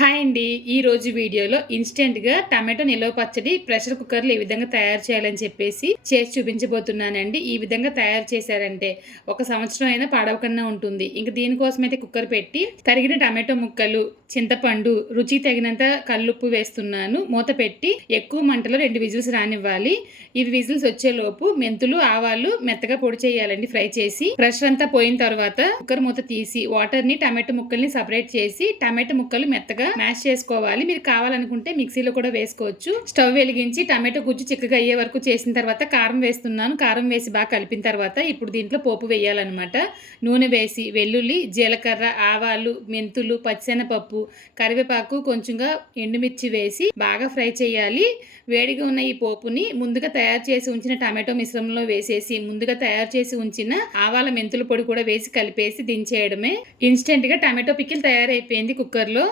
Hi అండి. ఈ రోజు వీడియోలో ఇన్స్టెంట్గా టమాటో నిల్వ పచ్చడి ప్రెషర్ కుక్కర్లో ఈ విధంగా తయారు చేయాలని చెప్పేసి చేసి చూపించబోతున్నానండి. ఈ విధంగా తయారు చేశారంటే ఒక సంవత్సరం అయినా పాడవకుండా ఉంటుంది. ఇంక దీనికోసం అయితే కుక్కర్ పెట్టి తరిగిన టమాటో ముక్కలు చింతపండు రుచి తగినంత కల్లుప్పు వేస్తున్నాను. మూత పెట్టి ఎక్కువ మంటలో రెండు విజిల్స్ రానివ్వాలి. ఇవి విజిల్స్ వచ్చేలోపు మెంతులు ఆవాలు మెత్తగా పొడి చేయాలండి ఫ్రై చేసి. ప్రెషర్ అంతా పోయిన తర్వాత కుక్కర్ మూత తీసి వాటర్ని టమాటో ముక్కల్ని సపరేట్ చేసి టమాటో ముక్కలు మెత్తగా మ్యాష్ చేసుకోవాలి. మీరు కావాలనుకుంటే మిక్సీలో కూడా వేసుకోవచ్చు. స్టవ్ వెలిగించి టమాటో గుజ్జు చిక్కగా అయ్యే వరకు చేసిన తర్వాత కారం వేస్తున్నాను. కారం వేసి బాగా కలిపిన తర్వాత ఇప్పుడు దీంట్లో పోపు వేయాలన్నమాట. నూనె వేసి వెల్లుల్లి జీలకర్ర ఆవాలు మెంతులు పచ్చెనపప్పు కరివేపాకు కొంచెంగా ఎండుమిర్చి వేసి బాగా ఫ్రై చేయాలి. వేడిగా ఉన్న ఈ పోపుని ముందుగా తయారు చేసి ఉంచిన టమాటో మిశ్రమంలో వేసేసి ముందుగా తయారు చేసి ఉంచిన ఆవాల మెంతుల పొడి కూడా వేసి కలిపేసి దించేయడమే. ఇన్స్టెంట్గా టమాటో పిక్కిల్ తయారైపోయింది కుక్కర్లో